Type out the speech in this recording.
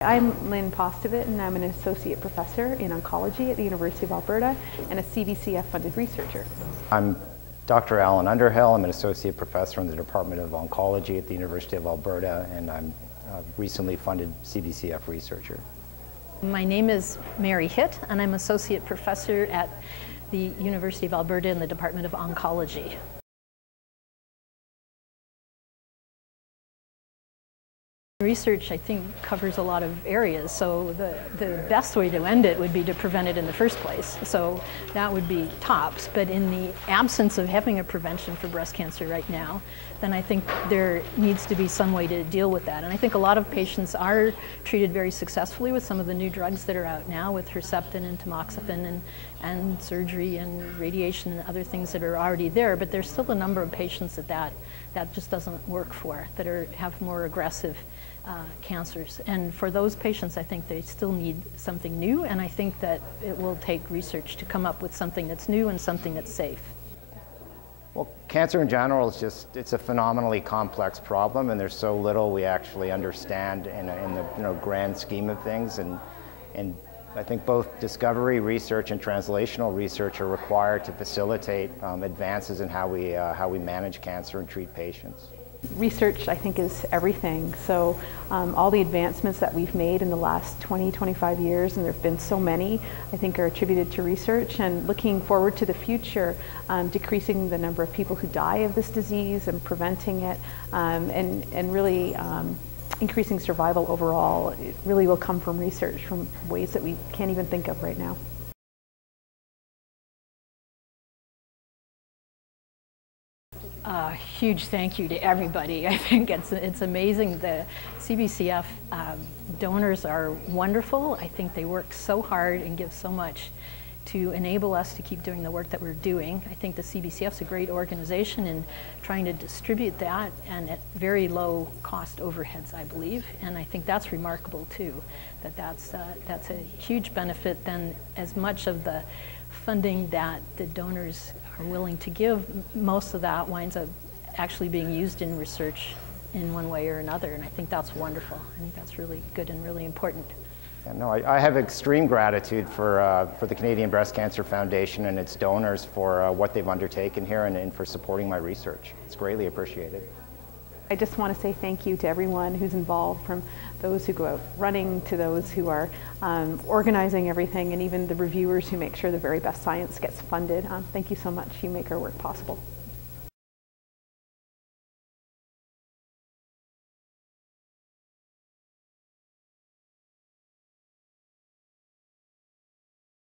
I'm Lynn Postovit, and I'm an associate professor in oncology at the University of Alberta and a CBCF-funded researcher. I'm Dr. Alan Underhill. I'm an associate professor in the Department of Oncology at the University of Alberta, and I'm a recently funded CBCF researcher. My name is Mary Hitt, and I'm associate professor at the University of Alberta in the Department of Oncology. Research, I think, covers a lot of areas, so the best way to end it would be to prevent it in the first place. So that would be tops, but in the absence of having a prevention for breast cancer right now, then I think there needs to be some way to deal with that. And I think a lot of patients are treated very successfully with some of the new drugs that are out now, with Herceptin and tamoxifen and surgery and radiation and other things that are already there, but there's still a number of patients that just doesn't work for, that have more aggressive cancers. And for those patients, I think they still need something new, and I think that it will take research to come up with something that's new and something that's safe. Well, cancer in general is it's a phenomenally complex problem, and there's so little we actually understand in the grand scheme of things. And I think both discovery research and translational research are required to facilitate advances in how we manage cancer and treat patients. Research, I think, is everything. So all the advancements that we've made in the last 20-25 years, and there have been so many, I think are attributed to research. And looking forward to the future, decreasing the number of people who die of this disease and preventing it, and really increasing survival overall, it really will come from research, from ways that we can't even think of right now. Huge thank you to everybody. I think it's amazing. The CBCF donors are wonderful. I think they work so hard and give so much to enable us to keep doing the work that we're doing. I think the CBCF is a great organization in trying to distribute that, and at very low cost overheads, I believe. And I think that's remarkable too, that's a huge benefit. Then as much of the funding that the donors are willing to give, most of that winds up actually being used in research in one way or another, and I think that's wonderful. I think that's really good and really important. Yeah, no, I have extreme gratitude for the Canadian Breast Cancer Foundation and its donors for what they've undertaken here and for supporting my research. It's greatly appreciated. I just want to say thank you to everyone who's involved, from those who go out running to those who are organizing everything, and even the reviewers who make sure the very best science gets funded. Thank you so much. You make our work possible.